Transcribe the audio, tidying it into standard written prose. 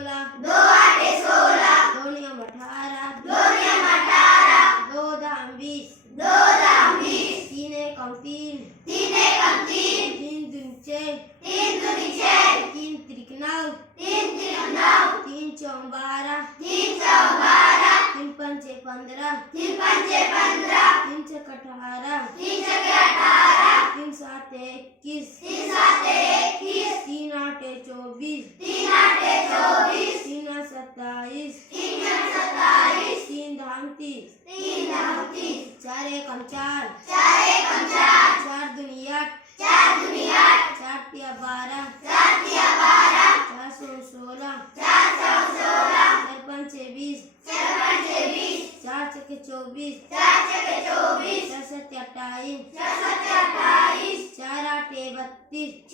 16, 2 8 16, 2 नियम 18, 2 नियम 18, 2 दाम 20, 2 दाम 20, 3 एकम 3, 3 एकम 3, 3 दूनी 6, 3 दूनी 6, 3 त्रिक 9, 3 त्रिक 9, 3 चौक 12, 3 चौक 12, 3 पंचे 15, 3 पंचे 15, 3 छक्के 18, 3 छक्के 18, 3 साते 21, 3 साते 21, 3 आठे 24, 3 आठे 24, 3 नौ 27, 3 9 27, 3 धाम 30, 3 दाम 30, 4 एकम 4, 4 एकम 4, 4 दूनी 8, 4 दूनी 8, 4 तिया 12, 4 तिया 12, 4 सौ 16, 4 सौ 16, 4 पंचे 20, 4 पंचे 20, 4 छक्के 24, 4 छक्के 24, 4 सत्ते 28, 4 सत्ते 28, 4 आठे 32,